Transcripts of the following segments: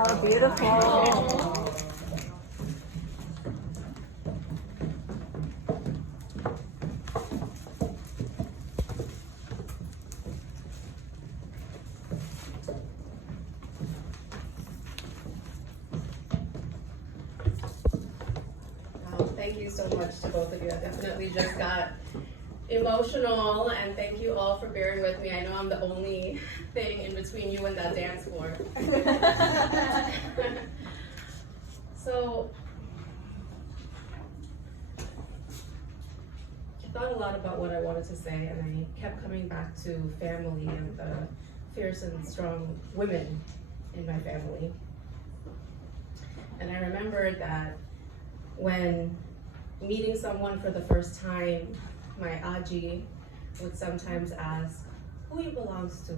Oh, beautiful. Thank you so much to both of you. I definitely just got emotional, and thank you all for bearing with me. I know I'm the only thing in between you and that dance floor. So, I thought a lot about what I wanted to say, and I kept coming back to family and the fierce and strong women in my family. And I remembered that when meeting someone for the first time, my Aji would sometimes ask, who you belongs to?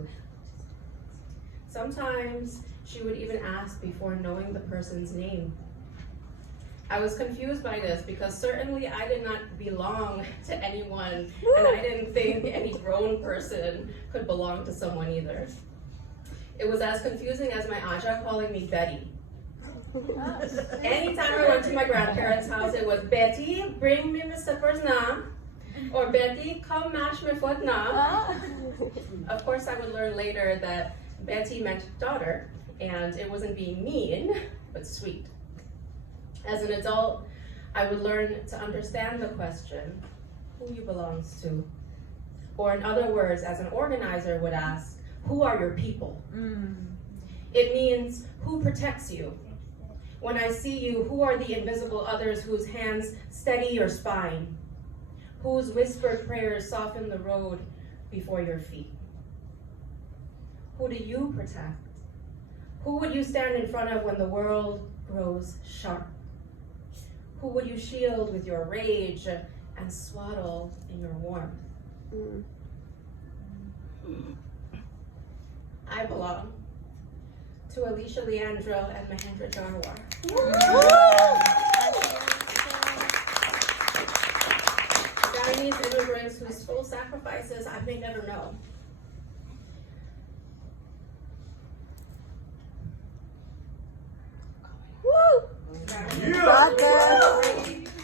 Sometimes she would even ask before knowing the person's name. I was confused by this because certainly I did not belong to anyone, and I didn't think any grown person could belong to someone either. It was as confusing as my Aja calling me Betty. Anytime I went to my grandparents' house, it was Betty, bring me my slippers now, or Betty, come match my foot now. Of course, I would learn later that Betty meant daughter, and it wasn't being mean, but sweet. As an adult, I would learn to understand the question, who you belongs to? Or in other words, as an organizer would ask, who are your people? It means, who protects you? When I see you, who are the invisible others whose hands steady your spine? Whose whispered prayers soften the road before your feet? Who do you protect? Who would you stand in front of when the world grows sharp? Who would you shield with your rage and swaddle in your warmth? I belong to Alicia Leandro and Mahendra Jarwar. Guyanese immigrants whose full sacrifices I may never know.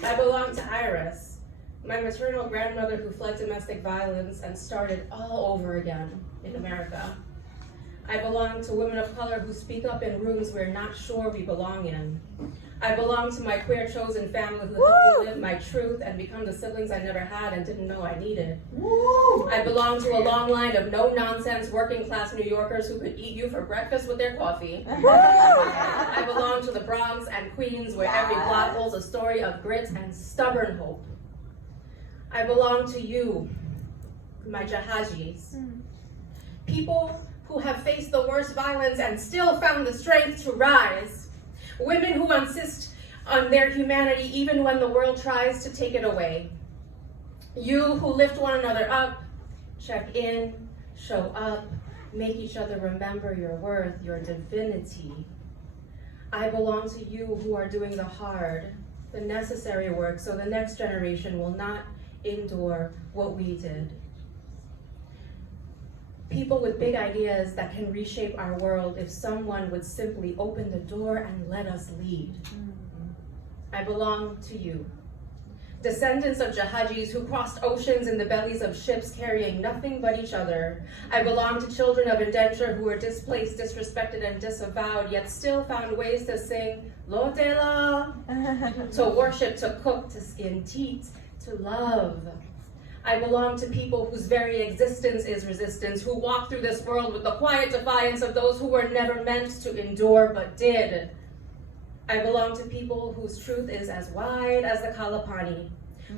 I belong to Iris, my maternal grandmother who fled domestic violence and started all over again in America. I belong to women of color who speak up in rooms we're not sure we belong in. I belong to my queer chosen family who helped me live my truth and become the siblings I never had and didn't know I needed. I belong to a long line of no-nonsense working-class New Yorkers who could eat you for breakfast with their coffee. I belong to the Bronx and Queens where every block holds a story of grit and stubborn hope. I belong to you, my Jahajis. People who have faced the worst violence and still found the strength to rise. Women who insist on their humanity even when the world tries to take it away. You who lift one another up, check in, show up, make each other remember your worth, your divinity. I belong to you who are doing the hard, the necessary work so the next generation will not endure what we did. People with big ideas that can reshape our world if someone would simply open the door and let us lead. I belong to you. Descendants of Jahajis who crossed oceans in the bellies of ships carrying nothing but each other. I belong to children of indenture who were displaced, disrespected, and disavowed, yet still found ways to sing Lotela, to worship, to cook, to skin teat, to love. I belong to people whose very existence is resistance, who walk through this world with the quiet defiance of those who were never meant to endure but did. I belong to people whose truth is as wide as the Kalapani,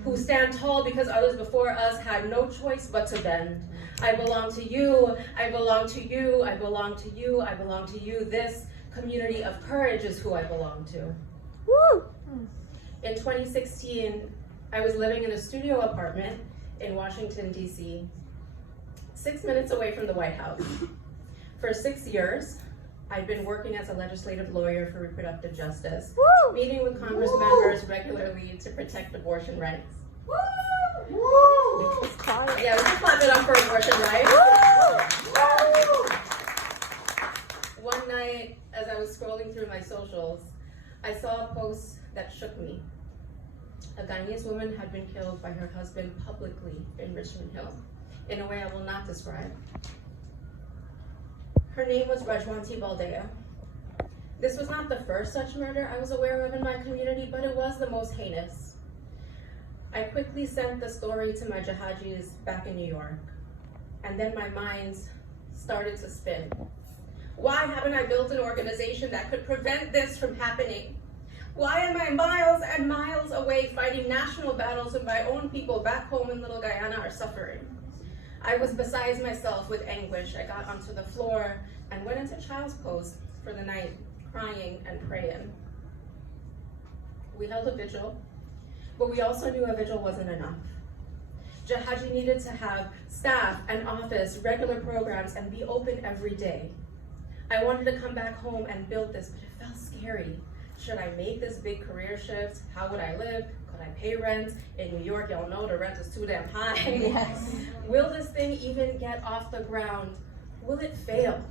who stand tall because others before us had no choice but to bend. I belong to you, I belong to you, I belong to you, I belong to you. This community of courage is who I belong to. Woo! In 2016, I was living in a studio apartment in Washington, D.C., 6 minutes away from the White House. For 6 years, I'd been working as a legislative lawyer for reproductive justice, meeting with Congress members regularly to protect abortion rights. Yeah, we can clap it up for abortion rights. One night, as I was scrolling through I saw a post that shook me. A Guyanese woman had been killed by her husband publicly in Richmond Hill, in a way I will not describe. Her name was Rajwanti Baldea. This was not the first such murder I was aware of in my community, but it was the most heinous. I quickly sent the story to my Jahajis back in New York, and then my mind started to spin. Why haven't I built an organization that could prevent this from happening? Why am I miles and miles away fighting national battles when my own people back home in Little Guyana are suffering? I was beside myself with anguish. I got onto the floor and went into child's pose for the night, crying and praying. We held a vigil, but we also knew a vigil wasn't enough. Jahaji needed to have staff and office, regular programs, and be open every day. I wanted to come back home and build this, but it felt scary. Should I make this big career shift? How would I live? Could I pay rent? In New York, y'all know the rent is too damn high. Yes. Will this thing even get off the ground? Will it fail?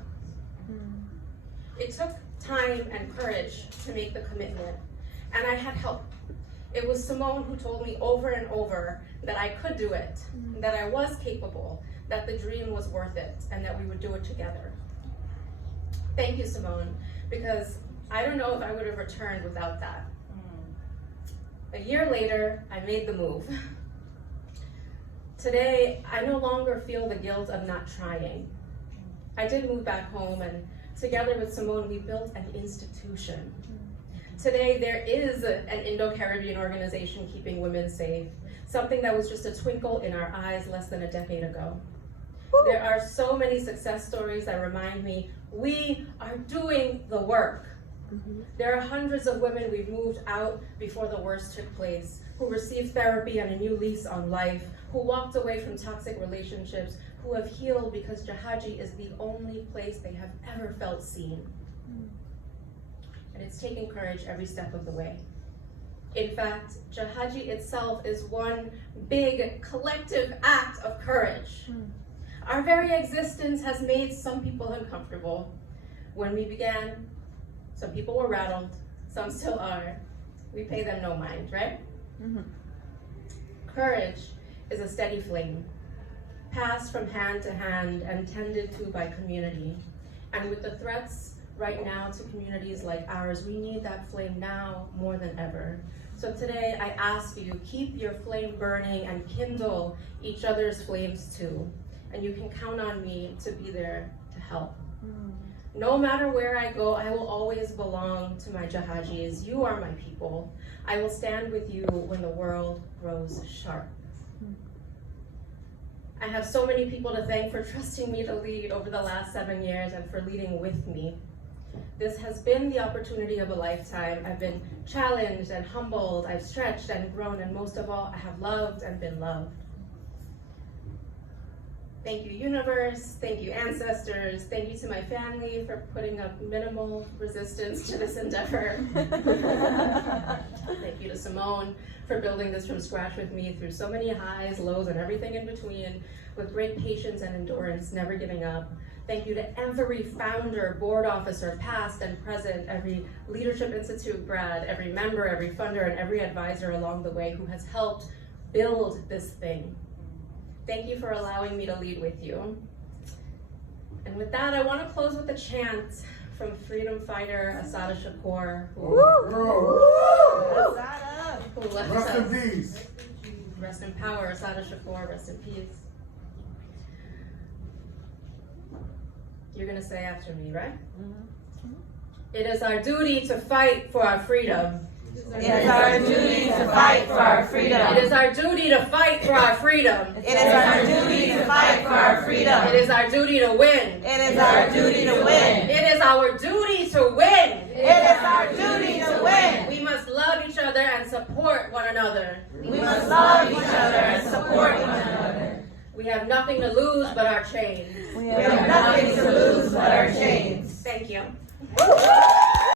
It took time and courage to make the commitment, and I had help. It was Simone who told me over and over that I could do it, that I was capable, that the dream was worth it, and that we would do it together. Thank you, Simone, because I don't know if I would have returned without that. A year later, I made the move. Today, I no longer feel the guilt of not trying. I did move back home, and together with Simone, we built an institution. Today, there is an Indo-Caribbean organization keeping women safe, something that was just a twinkle in our eyes less than a decade ago. There are so many success stories that remind me we are doing the work. There are hundreds of women we've moved out before the worst took place, who received therapy and a new lease on life, who walked away from toxic relationships, who have healed because Jahaji is the only place they have ever felt seen. And it's taken courage every step of the way. In fact, Jahaji itself is one big collective act of courage. Our very existence has made some people uncomfortable. When we began, some people were rattled, some still are. We pay them no mind, right? Courage is a steady flame, passed from hand to hand and tended to by community. And with the threats right now to communities like ours, we need that flame now more than ever. So today I ask you, keep your flame burning and kindle each other's flames too. And you can count on me to be there to help. No matter where I go, I will always belong to my Jahajis. You are my people. I will stand with you when the world grows sharp. I have so many people to thank for trusting me to lead over the last 7 years and for leading with me. This has been the opportunity of a lifetime. I've been challenged and humbled. I've stretched and grown, and most of all, I have loved and been loved. Thank you, universe. Thank you, ancestors. Thank you to my family for putting up minimal resistance to this endeavor. Thank you to Simone for building this from scratch with me through so many highs, lows, and everything in between, with great patience and endurance, never giving up. Thank you to every founder, board officer, past and present, every Leadership Institute grad, every member, every funder, and every advisor along the way who has helped build this thing. Thank you for allowing me to lead with you. And with that, I want to close with a chant from freedom fighter Assata Shakur, who left Rest us. in peace. Rest in power, Assata Shakur, rest in peace. You're gonna say after me, right? It is our duty to fight for our freedom. It is our duty to fight for our freedom. It is our duty to fight for our freedom. It is our duty to fight for our freedom. It is our duty to win. It is our duty to win. It is our duty to win. It is our duty to win. We must love each other and support one another. We must love each other and support one another. We have nothing to lose but our chains. We have nothing to lose but our chains. Thank you.